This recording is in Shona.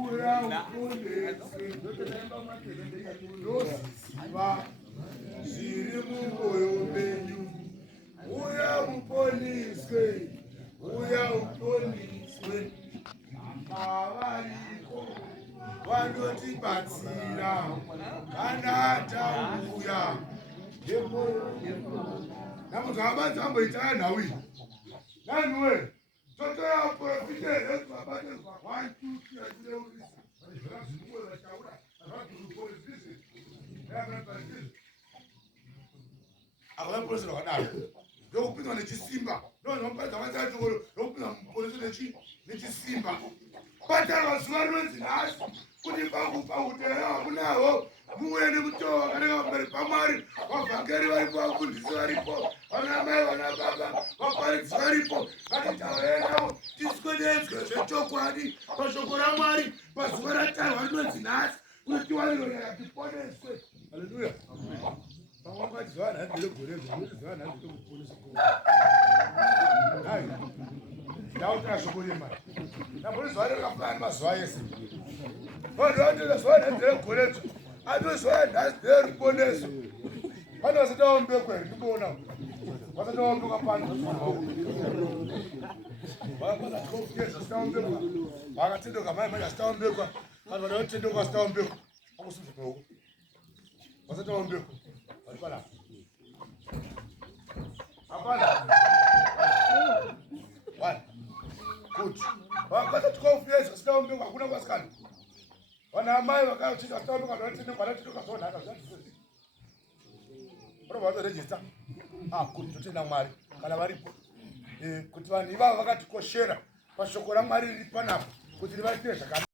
uya uponese ndoziva zviri mumwoyo menyu. Uya uponiswe, uya uponiswe. Avariko vanotibatsira kana tauya namuti habanzi amboita nhawi nanuwe totoya profite babatelwa 1 2 akavapolisi vakadaro ndokupinzwa nechisimba ndonomupaidza vatatoro ndokupinzwa mupolisi nechisimba batarwa zuva rinonzi nhasi kuti pakuteera hakunaho muende kutova kanenge pamberi pamwari. Vavhangeri varipo, vafundisi varipo, vanamai vanababa vaparidzi varipo. Ngatitaurei navo tiswededzwe zvechokwadi pashoko ramwari pazuva ratarwa rinonzi nhasi kuti tiwaniro yakatiponeswe. Haleluya. Pamwangati zuva nhasi nderegoredzo kuti zuva nhasi ndemuponesa ndauta shoko remari nambori zuva rakafanana mazuva ese vanhu zuva nhasi nderegoredzo ati zuva nhasi nderuponeso. Pane vasataombekwa here ndikuona vasataombekwa pani vakakwazatikofugeza zitaombekwa vakatendoka mai manje asitaombekwa vanhu vanotendoka vasitaombekwa akusumza maoko vasataombekwa vari panapa hapana one good vakakwazatikofugeza zitaombekwa hakuna kwasikana vana amai vakachita zitaombekwa vanotendoka zonhaka zvatisezi vatorejista kuti totenda mwari kana varipo kuti vanhu ivavo vakatikoshera pashoko ramwari riri panapa kuti rivaitire zvakanaka.